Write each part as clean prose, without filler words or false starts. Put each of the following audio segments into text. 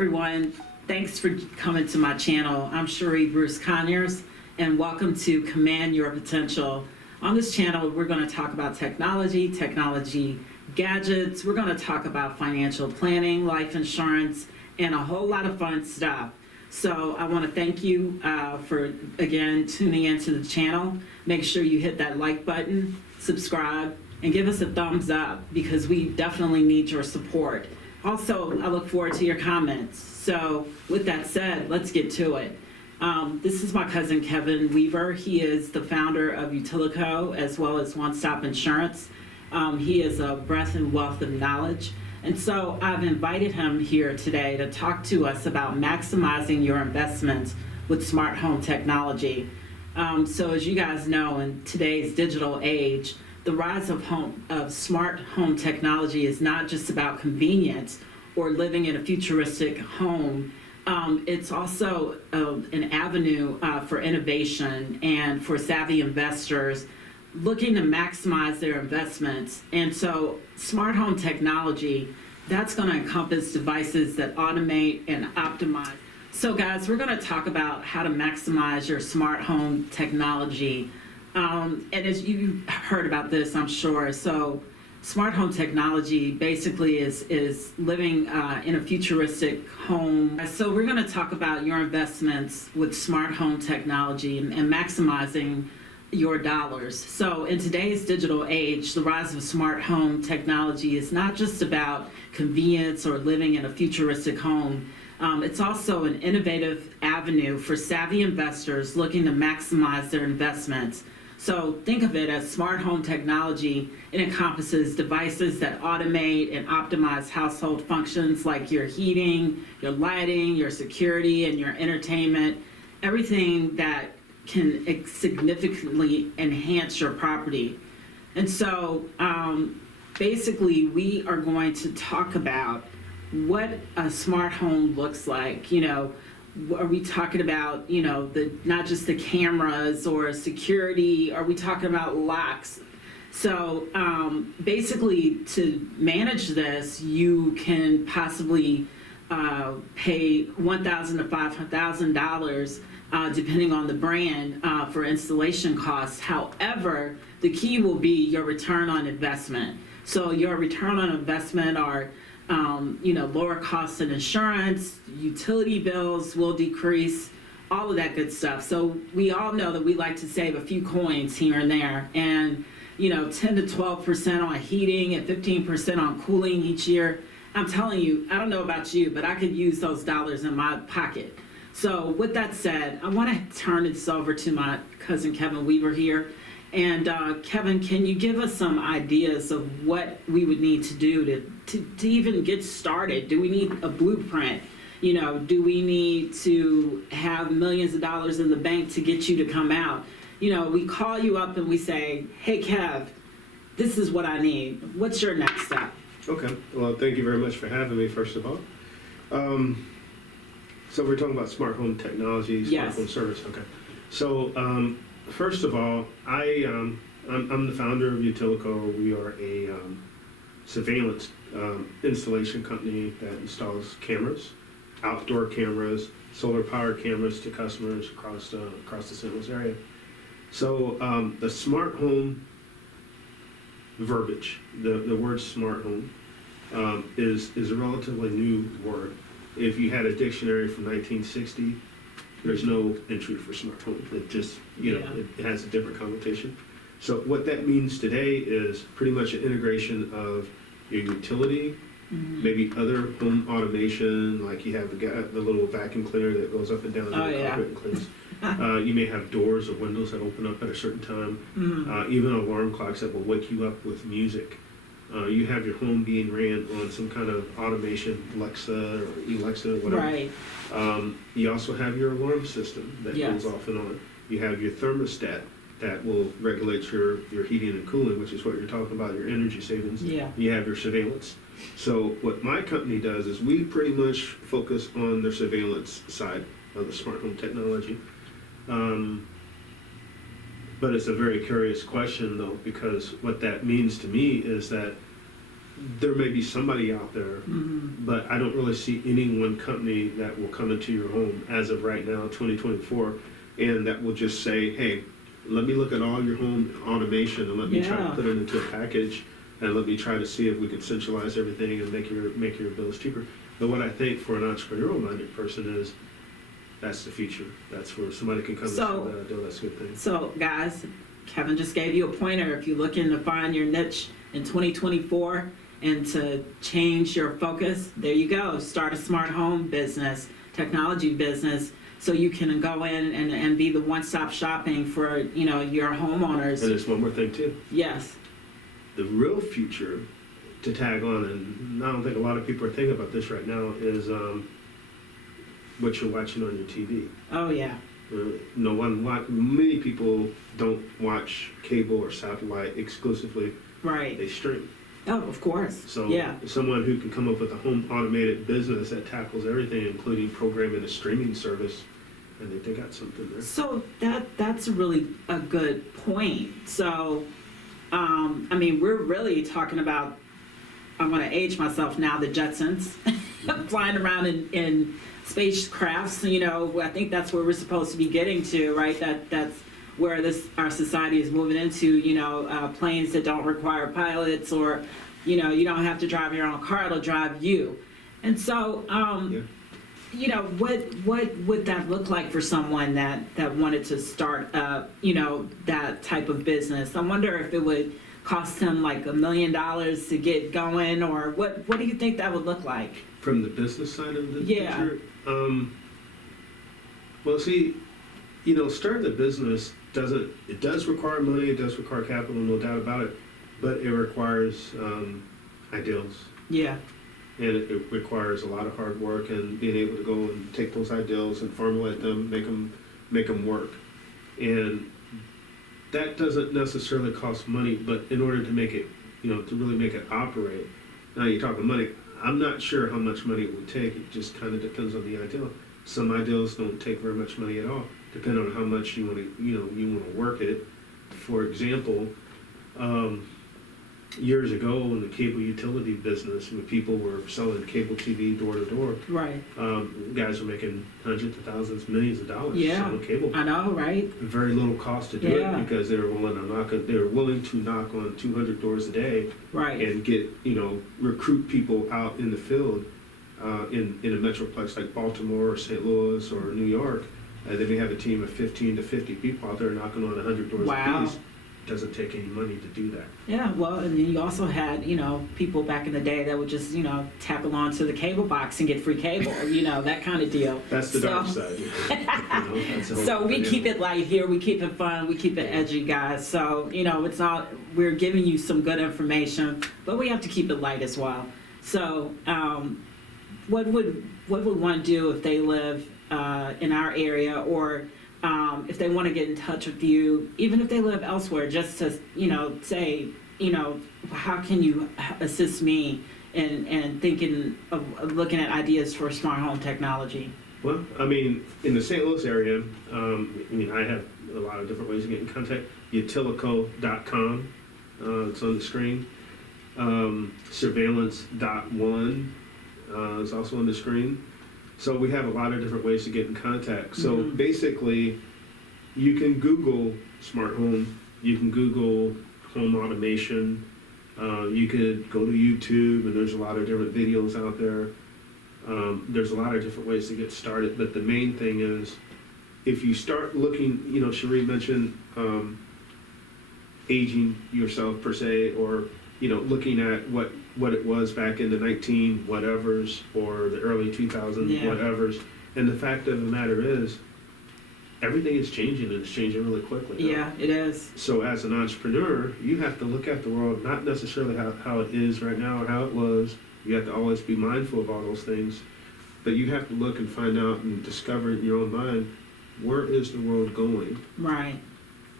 everyone. Thanks for coming to my channel. I'm Cherie Bruce Conyers, and welcome to Command Your Potential. On this channel, we're going to talk about technology gadgets. We're going to talk about financial planning, life insurance, and a whole lot of fun stuff. So I want to thank you for, again, tuning into the channel. Make sure you hit that like button, subscribe, and give us a thumbs up because we definitely need your support. Also, I look forward to your comments. So with that said, let's get to it. This is my cousin Kevin Weaver. He is the founder of Utilico as well as One Stop Insurance. He is a breadth and wealth of knowledge. And so I've invited him here today to talk to us about maximizing your investments with smart home technology. So as you guys know, in today's digital age, the rise of smart home technology is not just about convenience or living in a futuristic home. It's also an avenue for innovation and for savvy investors looking to maximize their investments. And so smart home technology, that's going to encompass devices that automate and optimize. So guys, we're going to talk about how to maximize your smart home technology. And as you heard about this, I'm sure, so smart home technology basically is living in a futuristic home. So we're going to talk about your investments with smart home technology and maximizing your dollars. So in today's digital age, the rise of smart home technology is not just about convenience or living in a futuristic home. It's also an innovative avenue for savvy investors looking to maximize their investments. So think of it as smart home technology. It encompasses devices that automate and optimize household functions like your heating, your lighting, your security, and your entertainment, everything that can significantly enhance your property. And so basically we are going to talk about what a smart home looks like. You know, are we talking about, you know, not just the cameras or security? Are we talking about locks? So basically to manage this, you can possibly pay $1,000 to $5,000 depending on the brand for installation costs. However, the key will be your return on investment. So your return on investment are lower costs in insurance, utility bills will decrease, all of that good stuff. So we all know that we like to save a few coins here and there, and 10 to 12% on heating and 15% on cooling each year. I'm telling you, I don't know about you, but I could use those dollars in my pocket. So with that said, I want to turn this over to my cousin Kevin Weaver here. And Kevin, can you give us some ideas of what we would need to do to even get started? Do we need a blueprint? Do we need to have millions of dollars in the bank to get you to come out? We call you up and we say, hey, Kev, this is what I need. What's your next step? Okay. Well, thank you very much for having me, first of all. So we're talking about smart home technology, smart home service. Okay. So first of all, I'm the founder of Utilico. We are a surveillance installation company that installs cameras, outdoor cameras, solar powered cameras to customers across the St. Louis area. So the smart home verbiage, the word smart home, is a relatively new word. If you had a dictionary from 1960, there's no entry for smart home. It just, it has a different connotation. So what that means today is pretty much an integration of your utility, maybe other home automation, like you have the little vacuum cleaner that goes up and down the carpet and cleans. You may have doors or windows that open up at a certain time, even alarm clocks that will wake you up with music. You have your home being ran on some kind of automation, Alexa or whatever. Right. You also have your alarm system that goes off and on. You have your thermostat that will regulate your heating and cooling, which is what you're talking about, your energy savings. Yeah. You have your surveillance. So what my company does is we pretty much focus on the surveillance side of the smart home technology. But it's a very curious question, though, because what that means to me is that there may be somebody out there, but I don't really see any one company that will come into your home as of right now, 2024, and that will just say, hey, let me look at all your home automation and let me try to Yeah. put it into a package, and let me try to see if we can centralize everything and make your bills cheaper. But what I think for an entrepreneurial-minded person is, that's the future. That's where somebody can come and So- say, that's a good thing. So, guys, Kevin just gave you a pointer. If you're looking to find your niche in 2024 and to change your focus, there you go. Start a smart home business, technology business, so you can go in and be the one-stop shopping for, your homeowners. And there's one more thing too. Yes. The real future, to tag on, and I don't think a lot of people are thinking about this right now, is what you're watching on your TV. Oh, yeah. Many people don't watch cable or satellite exclusively. Right. They stream. Oh, of course. So Yeah. someone who can come up with a home automated business that tackles everything, including programming a streaming service, I think they got something there. So that's really a good point. So, we're really talking about, I'm going to age myself now, the Jetsons, flying around in spacecrafts. I think that's where we're supposed to be getting to, right? That's where our society is moving into. Planes that don't require pilots, or you don't have to drive your own car; it'll drive you. And so, what would that look like for someone that wanted to start that type of business? I wonder if it would cost them like $1 million to get going, or what do you think that would look like? From the business side of the Yeah. future, well, see, starting a business does require money, it does require capital, no doubt about it, but it requires ideals. Yeah. And it requires a lot of hard work and being able to go and take those ideals and formulate them, make them work. And that doesn't necessarily cost money, but in order to make it, to really make it operate, now you're talking money, I'm not sure how much money it would take. It just kind of depends on the ideal. Some ideals don't take very much money at all, depending on how much you want to work it. For example, years ago in the cable utility business, when people were selling cable TV door to door, Right. guys were making hundreds of thousands, millions of dollars Yeah. selling cable. I know, right? Very little cost to do Yeah. it, because they were willing to knock on 200 doors a day Right. and get, recruit people out in the field in a metroplex like Baltimore or St. Louis or New York. They may have a team of 15 to 50 people out there knocking on 100 doors Wow. apiece. Doesn't take any money to do that. Yeah, well, and then you also had, people back in the day that would just, tap along to the cable box and get free cable, that kind of deal. That's the dark So- side. That's a whole So we different keep deal. it light here, we keep it fun, we keep it edgy, guys. So, it's not, we're giving you some good information, but we have to keep it light as well. So, what would one do if they live in our area, or if they want to get in touch with you, even if they live elsewhere, just to, say, how can you assist me in thinking of looking at ideas for smart home technology? Well, in the St. Louis area, I have a lot of different ways to get in contact. Utilico.com, it's on the screen. Surveillance.one is also on the screen. So we have a lot of different ways to get in contact. So basically, you can Google smart home, you can Google home automation, you could go to YouTube, and there's a lot of different videos out there. There's a lot of different ways to get started, but the main thing is, if you start looking, Cherie mentioned aging yourself per se, or looking at what it was back in the 19 whatevers or the early 2000 Yeah. whatevers. And the fact of the matter is, everything is changing, and it's changing really quickly now. Yeah, it is. So as an entrepreneur, you have to look at the world not necessarily how it is right now or how it was. You have to always be mindful of all those things, but you have to look and find out and discover in your own mind, where is the world going, Right.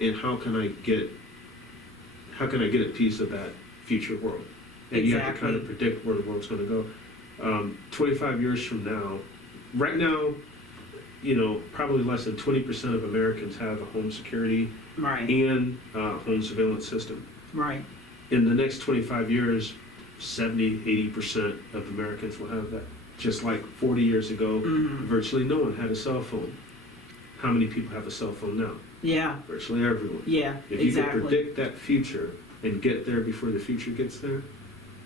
and how can I get a piece of that future world? And you have to kind of Exactly. predict where the world's going to go. 25 years from now, right now, probably less than 20% of Americans have a home security Right. and home surveillance system. Right. In the next 25 years, 70-80% of Americans will have that. Just like 40 years ago, virtually no one had a cell phone. How many people have a cell phone now? Yeah, Virtually everyone. yeah, If you exactly. can predict that future and get there before the future gets there,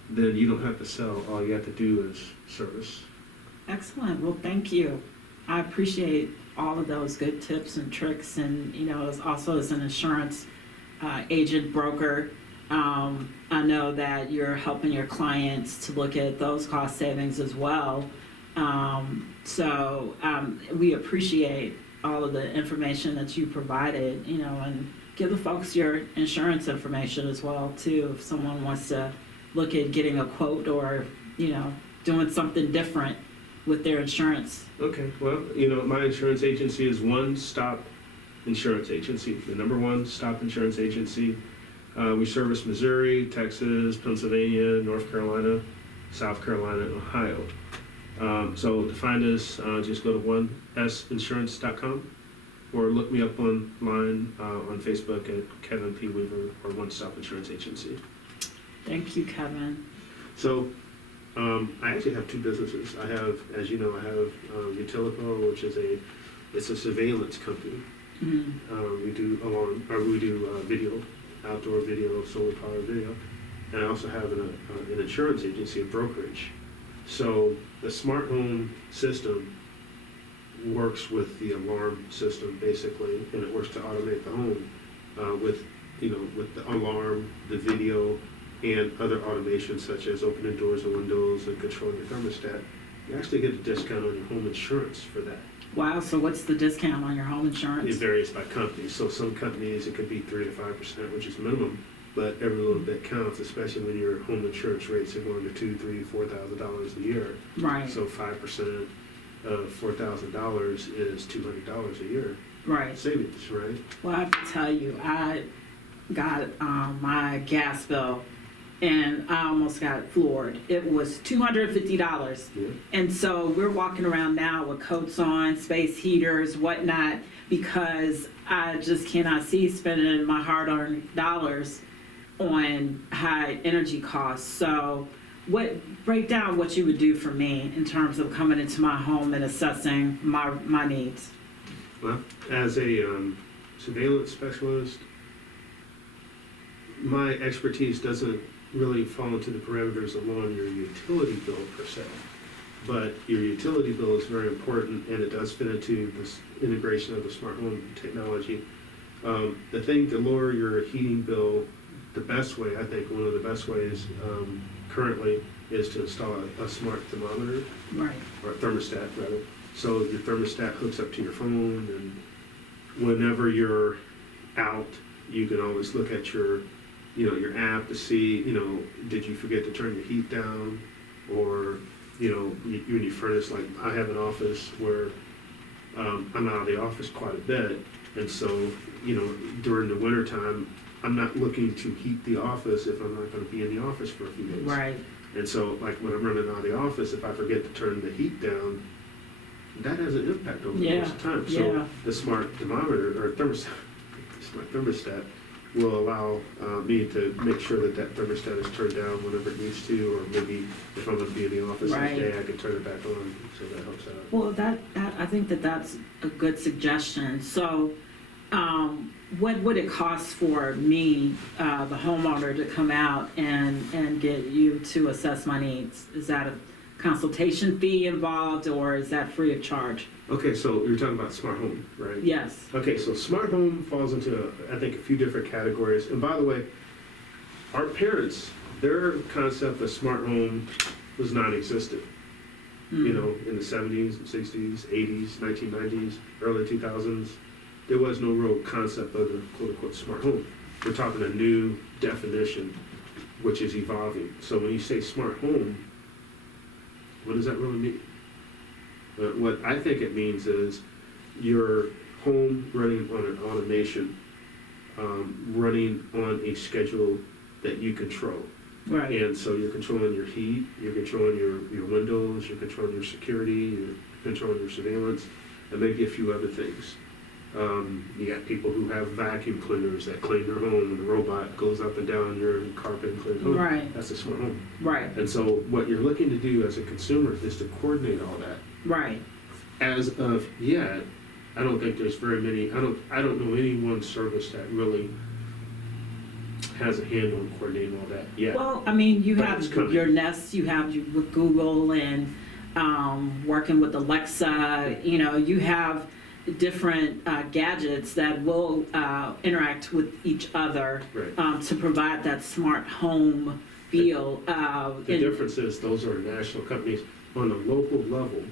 then you don't have to sell. All you have to do is service. Excellent. Well, thank you. I appreciate all of those good tips and tricks, and also as an insurance agent broker, I know that you're helping your clients to look at those cost savings as well. We appreciate all of the information that you provided, and give the folks your insurance information as well too, if someone wants to look at getting a quote or, doing something different with their insurance. Okay, well, my insurance agency is One Stop Insurance Agency, the #1 stop insurance agency. We service Missouri, Texas, Pennsylvania, North Carolina, South Carolina, and Ohio. So to find us, just go to 1sinsurance.com or look me up online on Facebook at Kevin P. Weaver or One Stop Insurance Agency. Thank you, Kevin. So I actually have two businesses. I have, as you know, Utilipo, which is it's a surveillance company. Mm-hmm. We do video, outdoor video, solar power video, and I also have an insurance agency, a brokerage. So the smart home system works with the alarm system basically, and it works to automate the home with the alarm, the video, and other automations such as opening doors and windows and controlling your thermostat. You actually get a discount on your home insurance for that. Wow, so what's the discount on your home insurance? It varies by company. So some companies it could be 3 to 5%, which is minimum, but every little bit counts, especially when your home insurance rates are going to $2,000, $3,000, $4,000 a year. Right. So 5% of $4,000 is $200 a year. Right. Savings, right? Well, I have to tell you, I got my gas bill and I almost got floored. It was $250. Yeah. And so we're walking around now with coats on, space heaters, whatnot, because I just cannot see spending my hard-earned dollars on high energy costs. So break down what you would do for me in terms of coming into my home and assessing my needs. Well, as a surveillance specialist, my expertise doesn't really fall into the parameters along your utility bill per se. But your utility bill is very important, and it does fit into this integration of the smart home technology. The thing to lower your heating bill, the best way, I think, one of the best ways currently is to install a smart thermometer, Right. or a thermostat rather. So your thermostat hooks up to your phone, and whenever you're out, you can always look at your app to see, did you forget to turn your heat down, or when you furnace, like I have an office where I'm out of the office quite a bit, and so during the winter time I'm not looking to heat the office if I'm not going to be in the office for a few days. Right. And so like when I'm running out of the office, if I forget to turn the heat down, that has an impact over the course of time. So the smart thermometer or smart thermostat will allow me to make sure that thermostat is turned down whenever it needs to, or maybe if I'm going to be in the office that day, I can turn it back on, so that helps out. Well, I think that's a good suggestion. So, what would it cost for me, the homeowner, to come out and get you to assess my needs? Is that a consultation fee involved, or is that free of charge? Okay, so you're talking about smart home, right? Yes. Okay, so smart home falls into, I think, a few different categories. And by the way, our parents, their concept of smart home was non-existent. In the 70s, 60s, 80s, 1990s, early 2000s, there was no real concept of the quote-unquote smart home. We're talking a new definition, which is evolving. So when you say smart home, what does that really mean? What I think it means is your home running on an automation, running on a schedule that you control. Right. And so you're controlling your heat, you're controlling your windows, you're controlling your security, you're controlling your surveillance, and maybe a few other things. You got people who have vacuum cleaners that clean their home, and the robot goes up and down your carpet and cleans home. Right. That's a smart home. Right. And so what you're looking to do as a consumer is to coordinate all that. Right. As of yet, I don't think there's very many. I don't know any one service that really has a handle on coordinating all that yet. Well, I mean, you But have it's coming. your Nest, you have with Google and working with Alexa, you have different gadgets that will interact with each other Right. to provide that smart home feel. The difference is those are national companies. On a local level,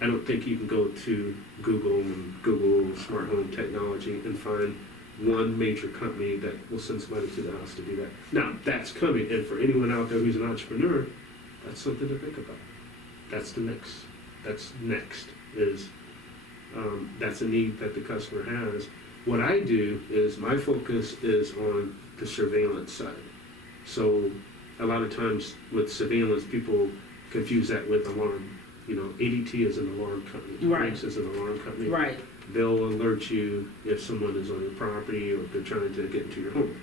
I don't think you can go to Google and Google Smart Home Technology and find one major company that will send somebody to the house to do that. Now, that's coming, and for anyone out there who's an entrepreneur, that's something to think about. That's next, is that's a need that the customer has. What I do is my focus is on the surveillance side. So a lot of times with surveillance, people confuse that with alarm. ADT is an alarm company. Right. Brinks is an alarm company. Right. They'll alert you if someone is on your property or if they're trying to get into your home.